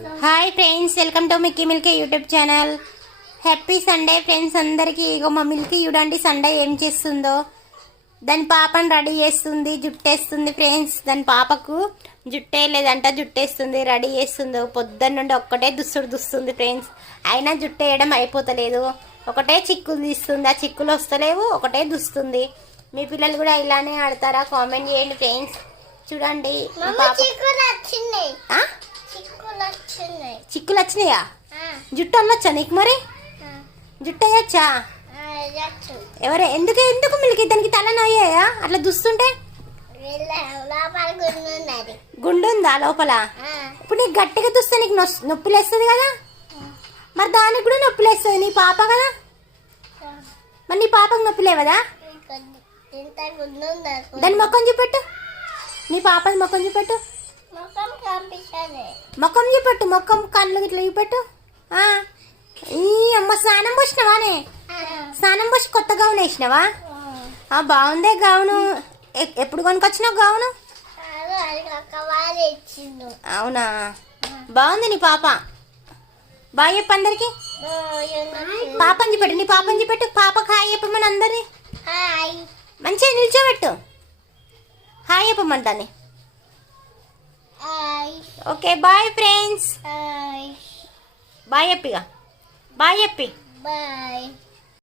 Hi friends, welcome to Mickey Milky YouTube channel. Happy Sunday friends అందరికీ. ఇగో మా Milky చూడండి Sunday ఏం చేస్తుందో. దాని పాపను రెడీ చేస్తుంది, జుట్టేస్తుంది ఫ్రెండ్స్. దాని పాపకు జుట్టే లేదంట, జుట్టేస్తుంది, రెడీ చేస్తుందో. పొద్దున్న నుండి ఒక్కటే దుస్తుంది ఫ్రెండ్స్. అయినా జుట్టు వేయడం అయిపోతలేదు. ఒకటే చిక్కులు తీస్తుంది, ఆ చిక్కులు వస్తలేవు, ఒకటే దుస్తుంది. మీ పిల్లలు కూడా ఇలానే ఆడతారా? కామెంట్ చేయండి ఫ్రెండ్స్. చూడండి చిక్కులు వచ్చినాయా? జుట్టు అల్లొచ్చా నీకు? మరి జుట్టు అయ్యొచ్చా? ఎందుకు ఎందుకు మిల్కి దానికి తల నొయ్యాయా అట్లా దుస్తుంటే? గుండు ఉందా లోపల? ఇప్పుడు నీకు గట్టిగా దుస్తే నీకు నొప్పి లేస్తుంది కదా. మరి దానికి కూడా నొప్పి లేస్తుంది. నీ పాప కదా, మరి నీ పాపకు నొప్పి లేవదా? దాని మొక్కం చూపెట్టు, నీ పాపది మొక్కం చూపెట్టు, మొక్కం చూపెట్టు, మొక్కం కళ్ళు ఇట్లా చూపెట్టు. ఈ అమ్మ స్నానం పోసినవానే? స్నానం పోసి కొత్త గౌన్ వేసినావా? బాగుందే గౌను. ఎప్పుడు కొనుకొచ్చినావు గౌను? అవునా, బాగుంది నీ పాప. బాగా చెప్పు అందరికి. పాపని చూపెట్టు, నీ పాపని చూపెట్టు. పాపకు హాయ్ చెప్పమని అందరినీ మంచిగా నిల్చోబెట్టు. హాయ్ చెప్పమంటాను. Okay bye friends. బాయ్ చెప్పిగా, బాయ్ చెప్పి. బాయ్.